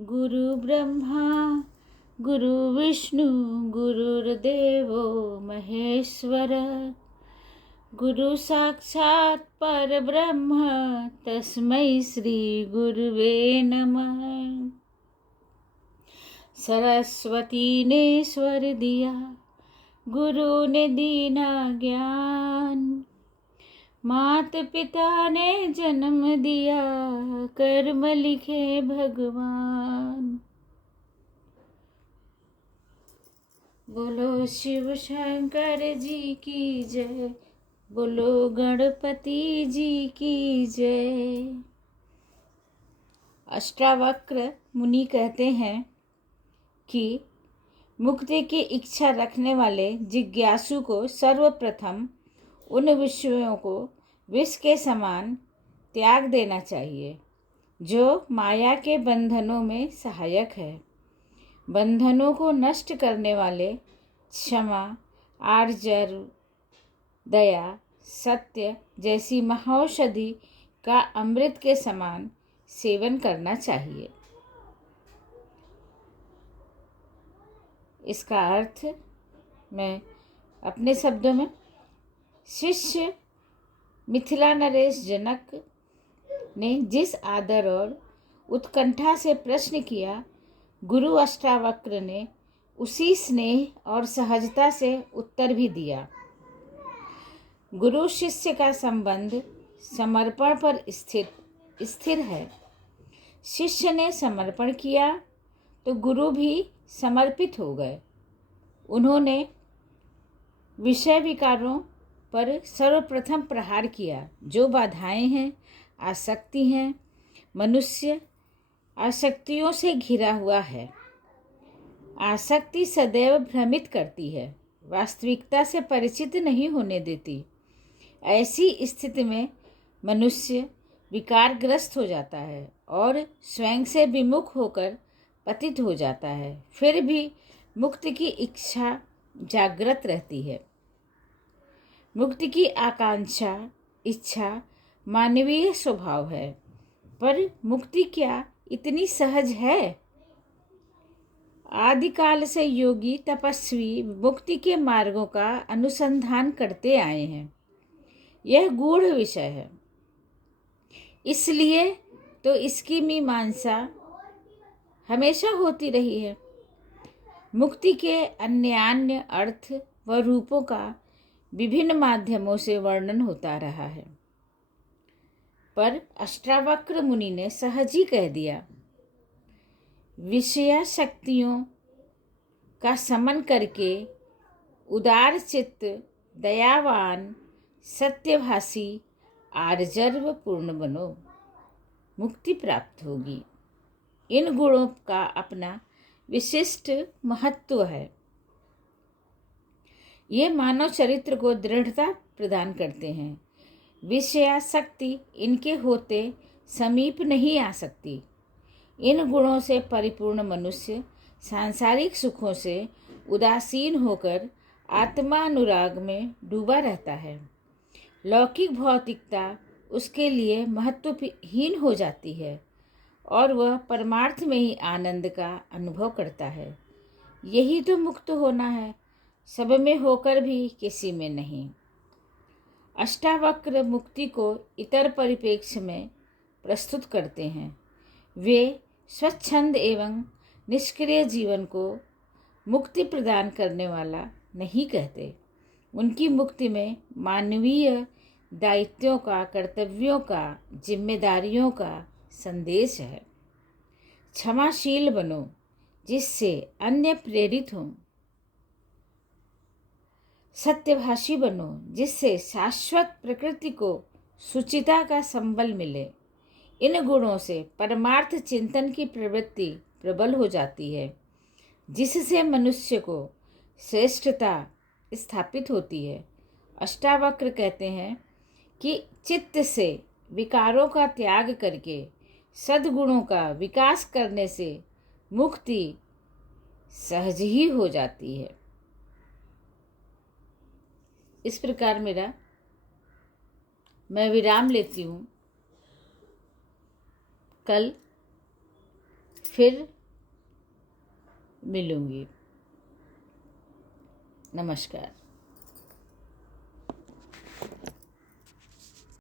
गुरु ब्रह्मा गुरु विष्णु गुरुर्देवो महेश्वर गुरु साक्षात् परब्रह्म तस्मै श्री गुरुवे नमः। सरस्वती ने स्वर दिया, गुरु ने दीना ज्ञान, मात पिता ने जन्म दिया, कर्म लिखे भगवान। बोलो शिव शंकर जी की जय, बोलो गणपति जी की जय। अष्टावक्र मुनि कहते हैं कि मुक्ति की इच्छा रखने वाले जिज्ञासु को सर्वप्रथम उन विषयों को विष के समान त्याग देना चाहिए जो माया के बंधनों में सहायक है। बंधनों को नष्ट करने वाले क्षमा, आर्जव, दया, सत्य जैसी महौषधि का अमृत के समान सेवन करना चाहिए। इसका अर्थ मैं अपने शब्दों में, शिष्य मिथिला नरेश जनक ने जिस आदर और उत्कंठा से प्रश्न किया, गुरु अष्टावक्र ने उसी स्नेह और सहजता से उत्तर भी दिया। गुरु शिष्य का संबंध समर्पण पर स्थिर है। शिष्य ने समर्पण किया तो गुरु भी समर्पित हो गए। उन्होंने विषय विकारों पर सर्वप्रथम प्रहार किया। जो बाधाएं हैं, आसक्ति हैं, मनुष्य आसक्तियों से घिरा हुआ है। आसक्ति सदैव भ्रमित करती है, वास्तविकता से परिचित नहीं होने देती। ऐसी स्थिति में मनुष्य विकारग्रस्त हो जाता है और स्वयं से विमुख होकर पतित हो जाता है। फिर भी मुक्ति की इच्छा जागृत रहती है। मुक्ति की आकांक्षा, इच्छा मानवीय स्वभाव है, पर मुक्ति क्या इतनी सहज है? आदिकाल से योगी तपस्वी मुक्ति के मार्गों का अनुसंधान करते आए हैं। यह गूढ़ विषय है, इसलिए तो इसकी मीमांसा हमेशा होती रही है। मुक्ति के अन्य अर्थ व रूपों का विभिन्न माध्यमों से वर्णन होता रहा है, पर अष्टावक्र मुनि ने सहज ही कह दिया। विषया शक्तियों का समन करके उदार चित्त, दयावान, सत्यभाषी, आर्जव पूर्ण बनो, मुक्ति प्राप्त होगी। इन गुणों का अपना विशिष्ट महत्व है। ये मानव चरित्र को दृढ़ता प्रदान करते हैं। विषयासक्ति इनके होते समीप नहीं आ सकती। इन गुणों से परिपूर्ण मनुष्य सांसारिक सुखों से उदासीन होकर आत्मानुराग में डूबा रहता है। लौकिक भौतिकता उसके लिए महत्वहीन हो जाती है और वह परमार्थ में ही आनंद का अनुभव करता है। यही तो मुक्त होना है, सब में होकर भी किसी में नहीं। अष्टावक्र मुक्ति को इतर परिप्रेक्ष्य में प्रस्तुत करते हैं। वे स्वच्छंद एवं निष्क्रिय जीवन को मुक्ति प्रदान करने वाला नहीं कहते। उनकी मुक्ति में मानवीय दायित्वों का, कर्तव्यों का, जिम्मेदारियों का संदेश है। क्षमाशील बनो जिससे अन्य प्रेरित हों। सत्यभाषी बनो जिससे शाश्वत प्रकृति को सुचिता का संबल मिले। इन गुणों से परमार्थ चिंतन की प्रवृत्ति प्रबल हो जाती है, जिससे मनुष्य को श्रेष्ठता स्थापित होती है। अष्टावक्र कहते हैं कि चित्त से विकारों का त्याग करके सद्गुणों का विकास करने से मुक्ति सहज ही हो जाती है। इस प्रकार मैं विराम लेती हूँ। कल फिर मिलूँगी। नमस्कार।